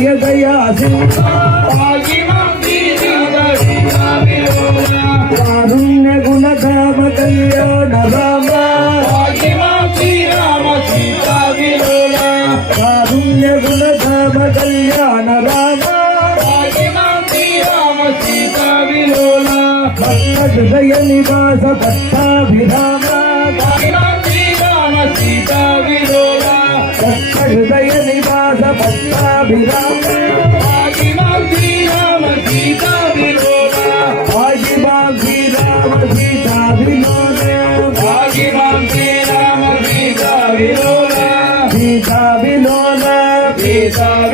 जय दया सिंहा कारुण्य गुणधाम कल्याण रामा कारुण्य गुणधाम कल्याण रामा भक्त हृदय निवास भक्ताभिरामा भक्त हृदय निवास भक्ताभिरामा सीता विलोला